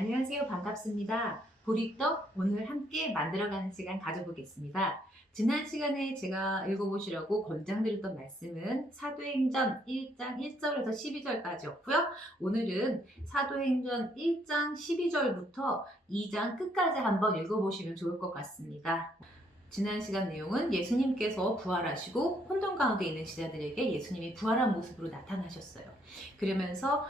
안녕하세요. 반갑습니다. 보리떡 오늘 함께 만들어가는 시간 가져보겠습니다. 지난 시간에 제가 읽어보시라고 권장드렸던 말씀은 사도행전 1장 1절에서 12절까지였고요. 오늘은 사도행전 1장 12절부터 2장 끝까지 한번 읽어보시면 좋을 것 같습니다. 지난 시간 내용은 예수님께서 부활하시고 혼돈 가운데 있는 제자들에게 예수님이 부활한 모습으로 나타나셨어요. 그러면서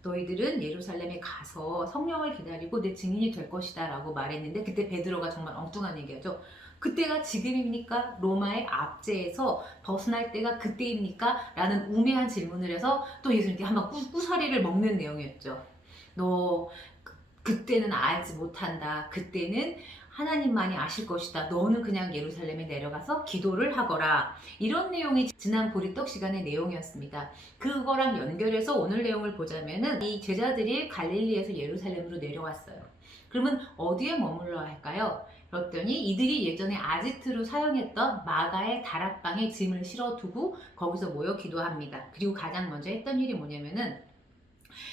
너희들은 예루살렘에 가서 성령을 기다리고 내 증인이 될 것이다 라고 말했는데, 그때 베드로가 정말 엉뚱한 얘기하죠. 그때가 지금입니까? 로마의 압제에서 벗어날 때가 그때입니까? 라는 우매한 질문을 해서 또 예수님께 한번 꾸사리를 먹는 내용이었죠. 너 그때는 알지 못한다. 그때는 하나님만이 아실 것이다. 너는 그냥 예루살렘에 내려가서 기도를 하거라. 이런 내용이 지난 보리떡 시간의 내용이었습니다. 그거랑 연결해서 오늘 내용을 보자면은 이 제자들이 갈릴리에서 예루살렘으로 내려왔어요. 그러면 어디에 머물러야 할까요? 그랬더니 이들이 예전에 아지트로 사용했던 마가의 다락방에 짐을 실어두고 거기서 모여 기도합니다. 그리고 가장 먼저 했던 일이 뭐냐면은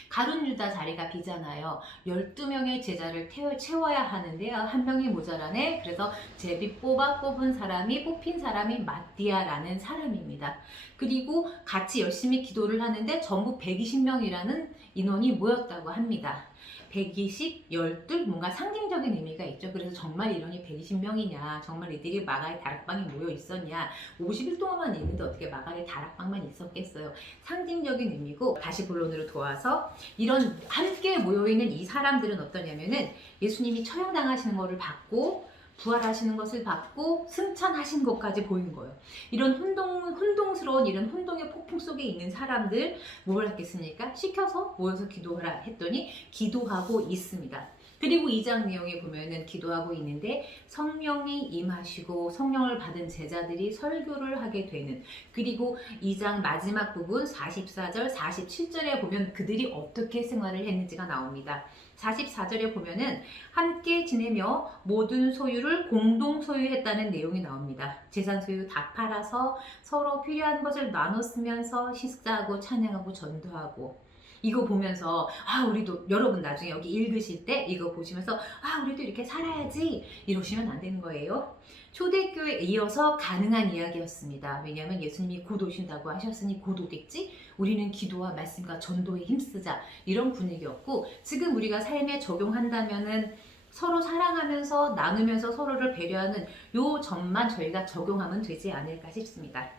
가룟 유다 자리가 비잖아요. 12명의 제자를 채워야 하는데요. 한 명이 모자라네. 그래서 제비 뽑은 사람이, 뽑힌 사람이 마띠아라는 사람입니다. 그리고 같이 열심히 기도를 하는데 전부 120명이라는 인원이 모였다고 합니다. 120, 12 뭔가 상징적인 의미가 있죠. 그래서 정말 인원이 120명이냐, 정말 이들이 마가의 다락방에 모여 있었냐, 50일 동안만 있는데 어떻게 마가의 다락방만 있었겠어요. 상징적인 의미고, 다시 본론으로 도와서 이런 함께 모여있는 이 사람들은 어떠냐면은 예수님이 처형당하시는 것을 받고 부활하시는 것을 받고 승천하신 것까지 보이는 거예요. 이런 혼동스러운 이런 혼동의 폭풍 속에 있는 사람들 뭘 했겠습니까? 시켜서 모여서 기도하라 했더니 기도하고 있습니다. 그리고 2장 내용에 보면은 기도하고 있는데 성령이 임하시고 성령을 받은 제자들이 설교를 하게 되는, 그리고 2장 마지막 부분 44절 47절에 보면 그들이 어떻게 생활을 했는지가 나옵니다. 44절에 보면은 함께 지내며 모든 소유를 공동 소유했다는 내용이 나옵니다. 재산 소유 다 팔아서 서로 필요한 것을 나눠 쓰면서 식사하고 찬양하고 전도하고, 이거 보면서 우리도, 여러분 나중에 여기 읽으실 때 이거 보시면서 우리도 이렇게 살아야지 이러시면 안 되는 거예요. 초대교회에 이어서 가능한 이야기였습니다. 왜냐하면 예수님이 곧 오신다고 하셨으니 곧 오겠지? 우리는 기도와 말씀과 전도에 힘쓰자, 이런 분위기였고, 지금 우리가 삶에 적용한다면은 서로 사랑하면서 나누면서 서로를 배려하는 요 점만 저희가 적용하면 되지 않을까 싶습니다.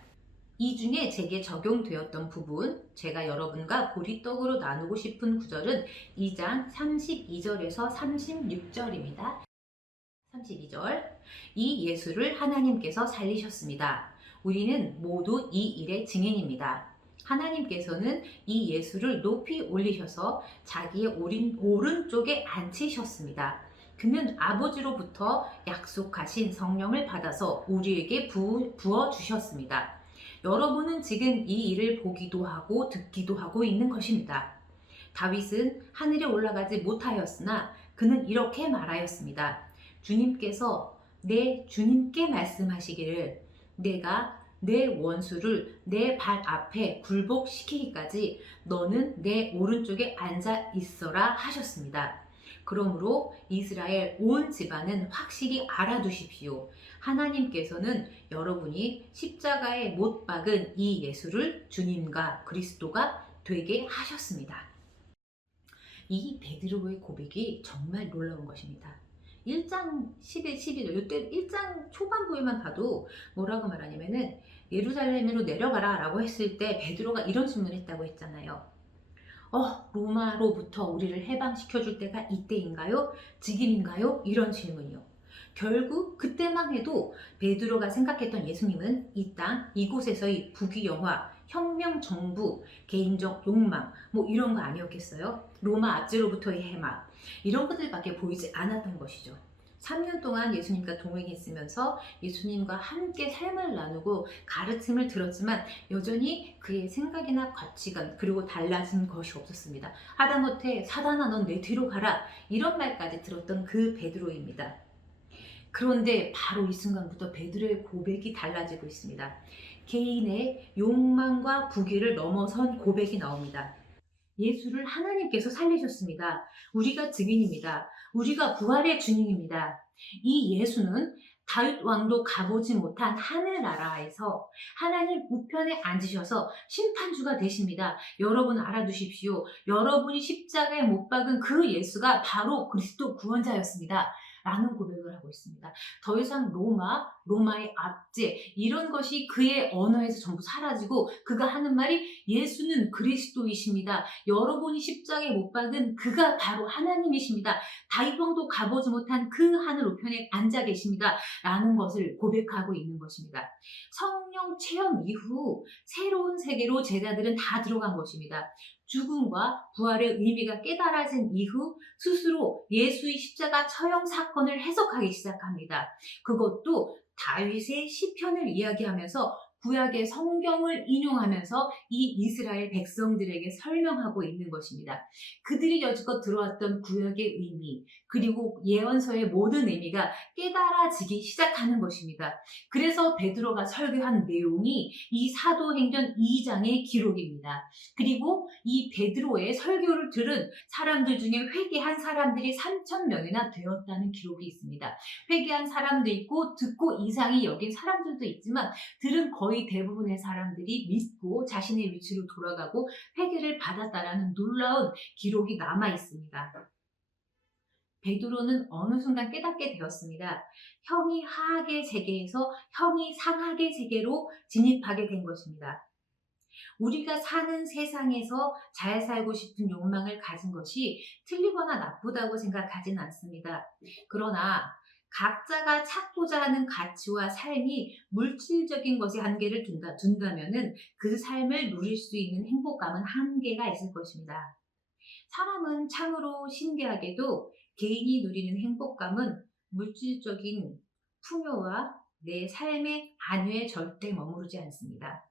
이 중에 제게 적용되었던 부분, 제가 여러분과 보리떡으로 나누고 싶은 구절은 2장 32절에서 36절입니다. 32절. 이 예수를 하나님께서 살리셨습니다. 우리는 모두 이 일의 증인입니다. 하나님께서는 이 예수를 높이 올리셔서 자기의 오른쪽에 앉히셨습니다. 그는 아버지로부터 약속하신 성령을 받아서 우리에게 부어 주셨습니다. 여러분은 지금 이 일을 보기도 하고 듣기도 하고 있는 것입니다. 다윗은 하늘에 올라가지 못하였으나 그는 이렇게 말하였습니다. 주님께서 내 주님께 말씀하시기를 내가 내 원수를 내 발 앞에 굴복시키기까지 너는 내 오른쪽에 앉아 있어라 하셨습니다. 그러므로 이스라엘 온 집안은 확실히 알아두십시오. 하나님께서는 여러분이 십자가에 못 박은 이 예수를 주님과 그리스도가 되게 하셨습니다. 이 베드로의 고백이 정말 놀라운 것입니다. 1장 11, 12절, 이때 1장 초반부에만 봐도 뭐라고 말하냐면은 예루살렘으로 내려가라 라고 했을 때 베드로가 이런 질문을 했다고 했잖아요. 로마로부터 우리를 해방시켜 줄 때가 이때인가요? 지금인가요? 이런 질문이요. 결국 그때만 해도 베드로가 생각했던 예수님은 이 땅, 이곳에서의 부귀영화, 혁명 정부, 개인적 욕망, 이런 거 아니었겠어요? 로마 압제로부터의 해막, 이런 것들밖에 보이지 않았던 것이죠. 3년 동안 예수님과 동행했으면서 예수님과 함께 삶을 나누고 가르침을 들었지만 여전히 그의 생각이나 가치관, 그리고 달라진 것이 없었습니다. 하다못해 사단아 넌 내 뒤로 가라, 이런 말까지 들었던 그 베드로입니다. 그런데 바로 이 순간부터 베드로의 고백이 달라지고 있습니다. 개인의 욕망과 부귀를 넘어선 고백이 나옵니다. 예수를 하나님께서 살리셨습니다. 우리가 증인입니다. 우리가 부활의 주님입니다. 이 예수는 다윗 왕도 가보지 못한 하늘나라에서 하나님 우편에 앉으셔서 심판주가 되십니다. 여러분 알아두십시오. 여러분이 십자가에 못 박은 그 예수가 바로 그리스도 구원자였습니다. 라는 고백을 하고 있습니다. 더 이상 로마의 압제 이런 것이 그의 언어에서 전부 사라지고 그가 하는 말이 예수는 그리스도이십니다. 여러분이 십자가에 못 박은 그가 바로 하나님이십니다. 다윗 왕도 가보지 못한 그 하늘 우편에 앉아 계십니다. 라는 것을 고백하고 있는 것입니다. 성령 체험 이후 새로운 세계로 제자들은 다 들어간 것입니다. 죽음과 부활의 의미가 깨달아진 이후 스스로 예수의 십자가 처형 사건을 해석하기 시작합니다. 그것도 다윗의 시편을 이야기하면서 구약의 성경을 인용하면서 이 이스라엘 백성들에게 설명하고 있는 것입니다. 그들이 여지껏 들어왔던 구약의 의미 그리고 예언서의 모든 의미가 깨달아지기 시작하는 것입니다. 그래서 베드로가 설교한 내용이 이 사도행전 2장의 기록입니다. 그리고 이 베드로의 설교를 들은 사람들 중에 회개한 사람들이 3,000명이나 되었다는 기록이 있습니다. 회개한 사람도 있고 듣고 이상히 여긴 사람들도 있지만 들은 거의 대부분의 사람들이 믿고 자신의 위치로 돌아가고 회개를 받았다라는 놀라운 기록이 남아 있습니다. 베드로는 어느 순간 깨닫게 되었습니다. 형이 하악의 세계에서 형이 상악의 세계로 진입하게 된 것입니다. 우리가 사는 세상에서 잘 살고 싶은 욕망을 가진 것이 틀리거나 나쁘다고 생각하진 않습니다. 그러나 각자가 찾고자 하는 가치와 삶이 물질적인 것에 한계를 둔다면은 그 삶을 누릴 수 있는 행복감은 한계가 있을 것입니다. 사람은 참으로 신기하게도 개인이 누리는 행복감은 물질적인 풍요와 내 삶의 안위에 절대 머무르지 않습니다.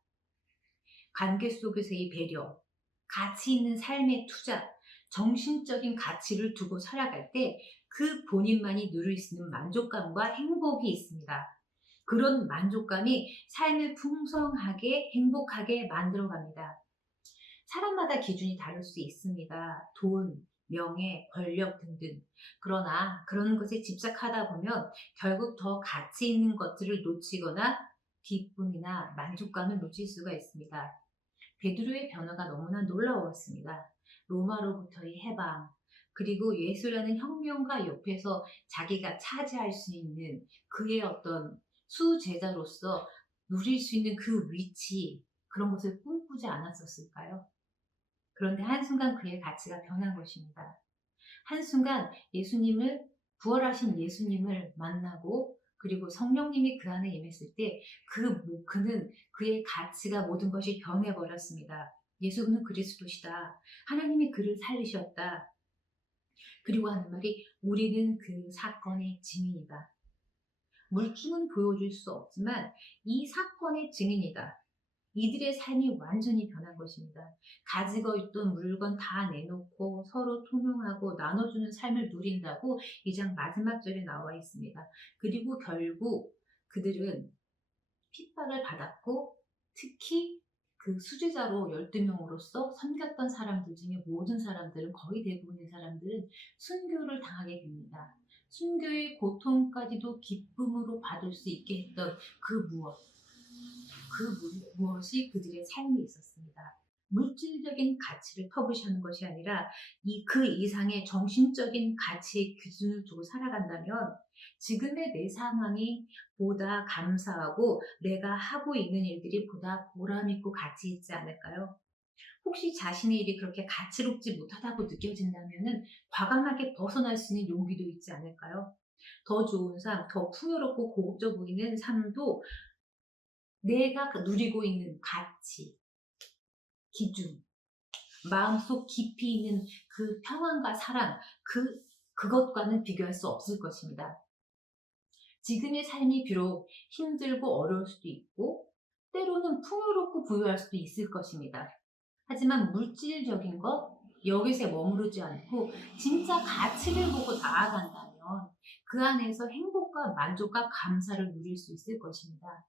관계 속에서의 배려, 가치 있는 삶의 투자, 정신적인 가치를 두고 살아갈 때 그 본인만이 누릴 수 있는 만족감과 행복이 있습니다. 그런 만족감이 삶을 풍성하게 행복하게 만들어갑니다. 사람마다 기준이 다를 수 있습니다. 돈, 명예, 권력 등등. 그러나 그런 것에 집착하다 보면 결국 더 가치 있는 것들을 놓치거나 기쁨이나 만족감을 놓칠 수가 있습니다. 베드로의 변화가 너무나 놀라웠습니다. 로마로부터의 해방, 그리고 예수라는 혁명가 옆에서 자기가 차지할 수 있는 그의 어떤 수제자로서 누릴 수 있는 그 위치, 그런 것을 꿈꾸지 않았었을까요? 그런데 한순간 그의 가치가 변한 것입니다. 한순간 부활하신 예수님을 만나고 그리고 성령님이 그 안에 임했을 때 그는 그의 가치가 모든 것이 변해버렸습니다. 예수는 그리스도시다. 하나님이 그를 살리셨다. 그리고 하는 말이 우리는 그 사건의 증인이다. 물증은 보여줄 수 없지만 이 사건의 증인이다. 이들의 삶이 완전히 변한 것입니다. 가지고 있던 물건 다 내놓고 서로 통용하고 나눠주는 삶을 누린다고 2장 마지막 절에 나와 있습니다. 그리고 결국 그들은 핍박을 받았고 특히 그 수제자로 12명으로서 섬겼던 사람들 중에 모든 사람들은 거의 대부분의 사람들은 순교를 당하게 됩니다. 순교의 고통까지도 기쁨으로 받을 수 있게 했던 무엇이 그들의 삶에 있었습니다. 물질적인 가치를 터부시하는 것이 아니라 그 이상의 정신적인 가치의 기준을 두고 살아간다면 지금의 내 상황이 보다 감사하고 내가 하고 있는 일들이 보다 보람있고 가치 있지 않을까요? 혹시 자신의 일이 그렇게 가치롭지 못하다고 느껴진다면 과감하게 벗어날 수 있는 용기도 있지 않을까요? 더 좋은 삶, 더 풍요롭고 고급져 보이는 삶도 내가 누리고 있는 가치, 기준, 마음속 깊이 있는 그 평안과 사랑, 그것과는 비교할 수 없을 것입니다. 지금의 삶이 비록 힘들고 어려울 수도 있고, 때로는 풍요롭고 부유할 수도 있을 것입니다. 하지만 물질적인 것, 여기서 머무르지 않고 진짜 가치를 보고 나아간다면 그 안에서 행복과 만족과 감사를 누릴 수 있을 것입니다.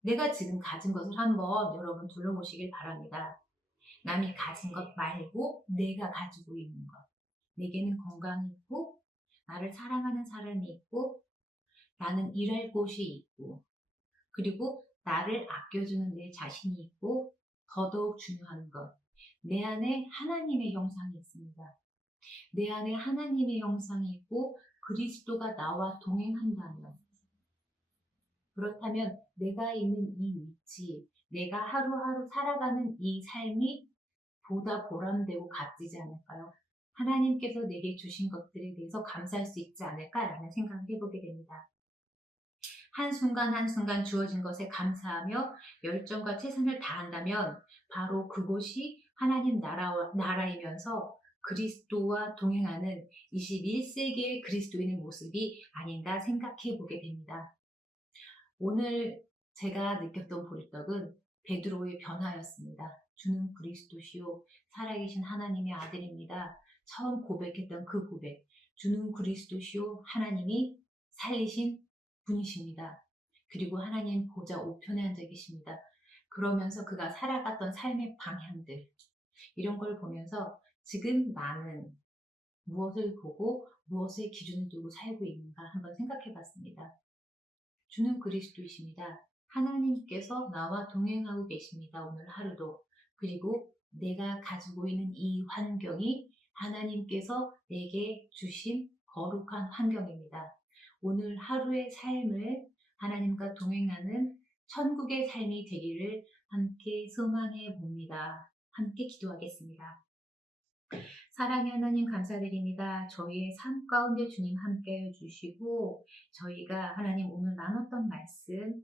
내가 지금 가진 것을 한번 여러분 둘러보시길 바랍니다. 남이 가진 것 말고 내가 가지고 있는 것. 내게는 건강이 있고, 나를 사랑하는 사람이 있고, 나는 일할 곳이 있고, 그리고 나를 아껴주는 내 자신이 있고, 더더욱 중요한 것. 내 안에 하나님의 형상이 있습니다. 내 안에 하나님의 형상이 있고, 그리스도가 나와 동행한다면, 그렇다면 내가 있는 이 위치, 내가 하루하루 살아가는 이 삶이 보다 보람되고 값지지 않을까요? 하나님께서 내게 주신 것들에 대해서 감사할 수 있지 않을까라는 생각을 해보게 됩니다. 한순간 한순간 주어진 것에 감사하며 열정과 최선을 다한다면 바로 그곳이 하나님 나라이면서 그리스도와 동행하는 21세기의 그리스도인의 모습이 아닌가 생각해 보게 됩니다. 오늘 제가 느꼈던 보리떡은 베드로의 변화였습니다. 주는 그리스도시요 살아계신 하나님의 아들입니다. 처음 고백했던 그 고백. 주는 그리스도시요 하나님이 살리신 분이십니다. 그리고 하나님 보좌 우편에 앉아 계십니다. 그러면서 그가 살아갔던 삶의 방향들, 이런 걸 보면서 지금 나는 무엇을 보고 무엇의 기준을 두고 살고 있는가 한번 생각해 봤습니다. 주는 그리스도이십니다. 하나님께서 나와 동행하고 계십니다. 오늘 하루도. 그리고 내가 가지고 있는 이 환경이 하나님께서 내게 주신 거룩한 환경입니다. 오늘 하루의 삶을 하나님과 동행하는 천국의 삶이 되기를 함께 소망해 봅니다. 함께 기도하겠습니다. 사랑의 하나님 감사드립니다. 저희의 삶 가운데 주님 함께 해주시고 저희가 하나님 오늘 나눴던 말씀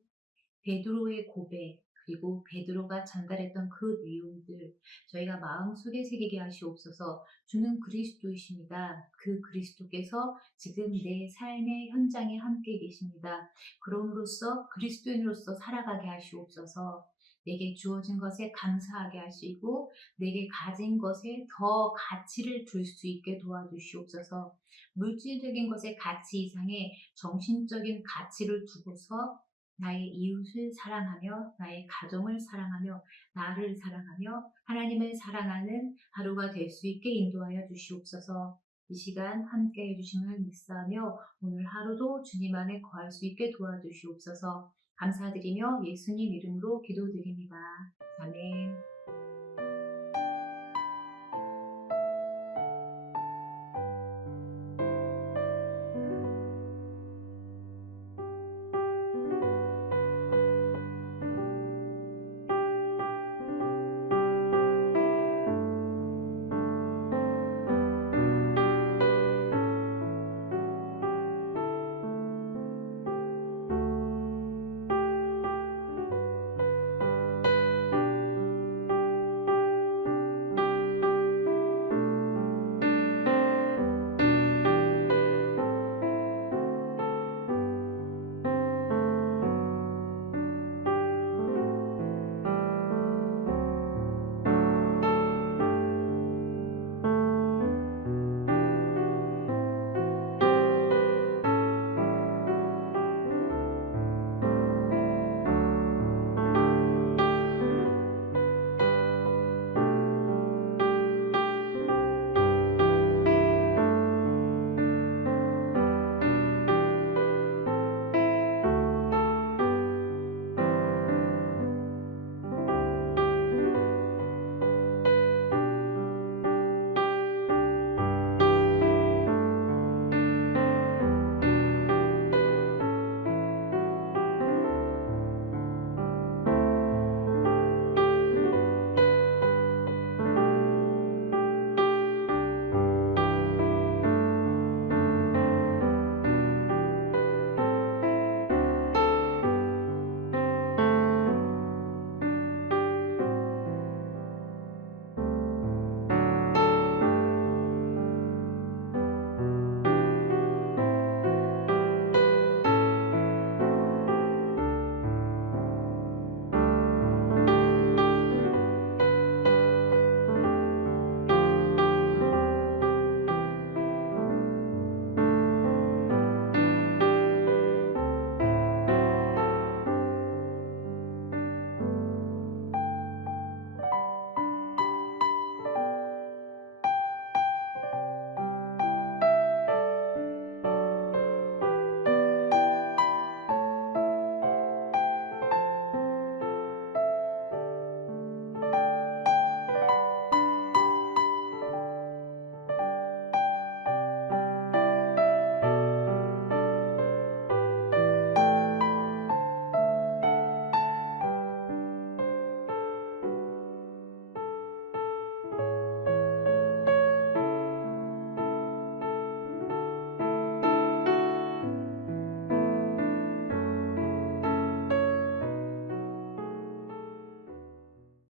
베드로의 고백 그리고 베드로가 전달했던 그 내용들 저희가 마음속에 새기게 하시옵소서. 주는 그리스도이십니다. 그 그리스도께서 지금 내 삶의 현장에 함께 계십니다. 그럼으로써 그리스도인으로서 살아가게 하시옵소서. 내게 주어진 것에 감사하게 하시고 내게 가진 것에 더 가치를 둘 수 있게 도와주시옵소서. 물질적인 것의 가치 이상의 정신적인 가치를 두고서 나의 이웃을 사랑하며 나의 가정을 사랑하며 나를 사랑하며 하나님을 사랑하는 하루가 될 수 있게 인도하여 주시옵소서. 이 시간 함께 해주심을 믿사하며 오늘 하루도 주님 안에 거할 수 있게 도와주시옵소서. 감사드리며 예수님 이름으로 기도드립니다. 아멘.